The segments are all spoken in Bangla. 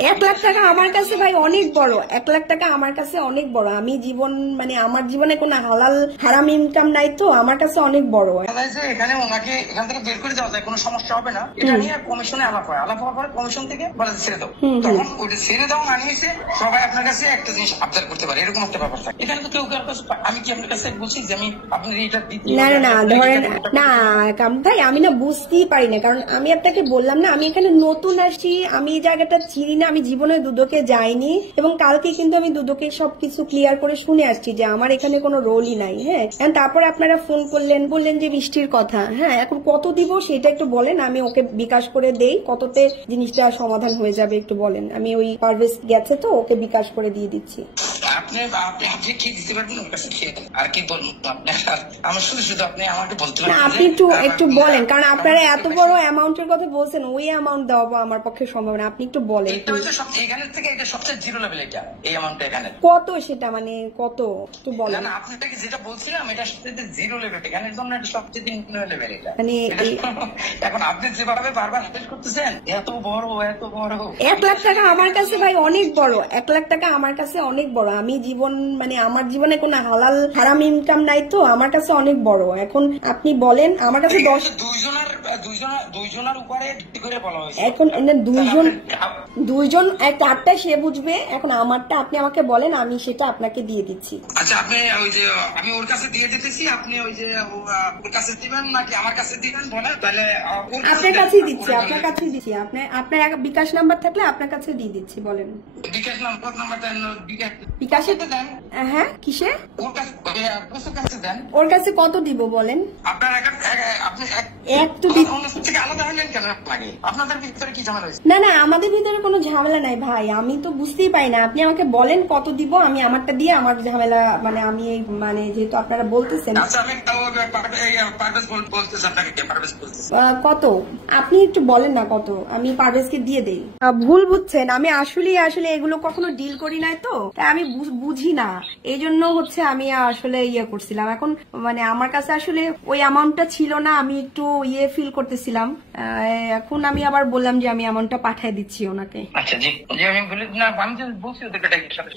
1,00,000 টাকা আমার কাছে ভাই অনেক বড়। 1,00,000 টাকা আমার কাছে অনেক বড়। আমি জীবন মানে আমার জীবনে কোনো হালাল হারাম ইনকাম নাই, তো আমার কাছে অনেক বড়। এখানে ওনাকে এখান থেকে বের করে দেওয়া যায়, কোনো সমস্যা হবে না। এটা নিয়ে কমিশনে আলাপ হয়, আলাপ হওয়ার পরে কমিশন থেকে বলে ছেড়ে দাও। তখন ওইটা ছেড়ে দাও না নিয়েছে সবাই আপনার কাছে একটা জিনিস আবদার করতে পারে, এরকম একটা ব্যাপার থাকে। এখানে তো কেউ কারোর কাছে আমি কি আপনার কাছে বলছি যে আমি আপনার এটা না না না ধরেন না ভাই, আমি না বুঝতেই পারি না, কারণ আমি আপনাকে বললাম না আমি এখানে নতুন আসছি, আমি এই জায়গাটা চিনি না, আমি জীবনে দুদকে যাইনি, এবং কালকে কিন্তু আমি দুদকে সবকিছু ক্লিয়ার করে শুনে আসছি যে আমার এখানে কোনো রোলই নাই। হ্যাঁ, তারপরে আপনারা ফোন করলেন, বললেন যে বৃষ্টির কথা। হ্যাঁ, এখন কত দিব সেটা একটু বলেন, আমি ওকে বিকাশ করে দেই, কততে জিনিসটা সমাধান হয়ে যাবে একটু বলেন। আমি ওই পারভেজ গেছে তো ওকে বিকাশ করে দিয়ে দিচ্ছি। আপনি খেয়ে দিতে পারবেন, ওর কাছে খেয়ে দেন। আর কি বলবো আপনার, আমার শুধু শুধু আপনি আমাকে বলতে পারেন। আপনি একটু বলেন, কারণ আপনারা এত বড় অ্যামাউন্টের কথা বলছেন, ওই অ্যামাউন্ট দেওয়া আমার পক্ষে সম্ভব না। আপনি একটু বলেন। এখানের থেকে এটা সবচেয়ে জিরো লেভেল, এটা এই অ্যামাউন্টটা এখানে কত, সেটা মানে কত একটু বলেন। না আপনাকে যেটা বলছিলাম এটা সবচেয়ে জিরো লেভেল, এখানের জন্য এটা সবচেয়ে নিম্ন লেভেল। এটা মানে এখন আপনি যেভাবে বারবার হাতেল করতেছেন, এত বড় 1,00,000 টাকা আমার কাছে ভাই অনেক বড়। 1,00,000 টাকা আমার কাছে অনেক বড়। আমি জীবন মানে আমার জীবনে কোনো হালাল হারাম ইনকাম নাই, তো আমার কাছে অনেক বড়। এখন আপনি বলেন, আমার কাছে 10 দুইজনের উপরে করে বলা হয়েছে। এখন দুইজন চারটা সে বুঝবে, এখন আমারটা আপনি আমাকে বলেন, আমি সেটা আপনাকে দিয়ে দিচ্ছি। আচ্ছা, আপনি ওই যে আমি ওর কাছে দিয়ে দিতেছি, আপনি ওই যে ওর কাছে দিবেন নাকি আমার কাছে দিবেন বলেন, তাহলে আপনার কাছেই দিচ্ছি, আপনার কাছেই দিচ্ছি। আপনার বিকাশ নাম্বার থাকলে আপনার কাছে দিয়ে দিচ্ছি, বলেন। বিকাশ নাম্বার দেন, বিকাশে দেন। হ্যাঁ, কিসে? ওর কাছে কত দিব বলেন। আপনার আপনি একটু আলাদা হলেন কেন? আপনাদের ভিতরে কি ঝামেলা হয়েছে? না না, আমাদের ভিতরে কোনো ঝামেলা নাই ভাই, আমি তো বুঝতেই পারি না। আপনি আমাকে বলেন কত দিব, আমি আমারটা দিয়ে আমার ঝামেলা মানে আমি মানে যেহেতু আপনারা বলতেছেন। আচ্ছা, আমি কত আপনি একটু বলেন না কত, আমি পারভেজকে দিয়ে দেই। ভুল বুঝছেন, আমি আসলে এগুলো কখনো ডিল করি নাই, তো আমি বুঝি না, এই জন্য হচ্ছে আমি আসলে ইয়ে করছিলাম। এখন মানে আমার কাছে আসলে ওই অ্যামাউন্টটা ছিল না, আমি একটু ইয়ে ফিল করতেছিলাম। এখন আমি আবার বললাম যে আমি অ্যামাউন্টটা পাঠিয়ে দিচ্ছি ওনাকে। আচ্ছা জি, আমি বলি না, আমি বলছি ওদেরকে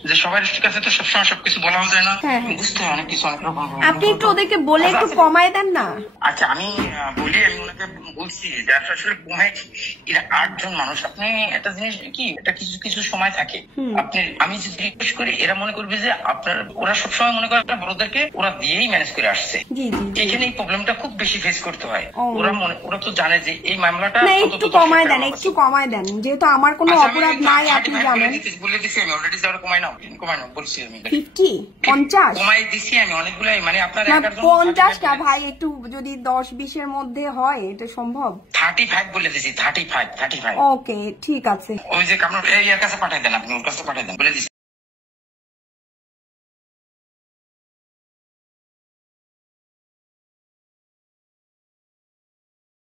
যে সবার কাছে তো সবসময় সবকিছু বলা যায় না, বুঝতে হয় অনেক কিছু, অনেক রকম। আপনি একটু ওদেরকে বলে একটু কমায় দেন না। আচ্ছা, আমি বলি, আমি ওনাকে বলছি যে আসলে কমাই, এরা 8 জন মানুষ। আপনি একটা জিনিস কি, এটা কিছু কিছু সময় থাকে, আপনি আমি যদি রিকোয়েস্ট করি এরা মনে করবে যে আপনার, ওরা সবসময় মনে করে বড়দেরকে ওরা দিয়েই ম্যানেজ করে আসছে। এখানে এই প্রবলেমটা খুব বেশি ফেস করতে হয়। ওরা তো জানে যে এই মামলাটা একটু কমায় দেন, একটু কমায় দেন, যেহেতু আমার কোনো অপরাধ নাই, আপনি জানেন। বলে দিচ্ছি আমি অলরেডি, কমাই নাও বলছি আমি 50 কমাই দিচ্ছি আমি অনেকগুলাই, মানে আপনার 50টা ভাই, একটু যদি 10-20-এর মধ্যে হয় এটা সম্ভব। 35 বলে দিচ্ছি, 35। ওকে, ঠিক আছে। ওই যে আপনার এর কাছে পাঠিয়ে দেন, আপনি ওর কাছে পাঠিয়ে দেন, বলে দিচ্ছি।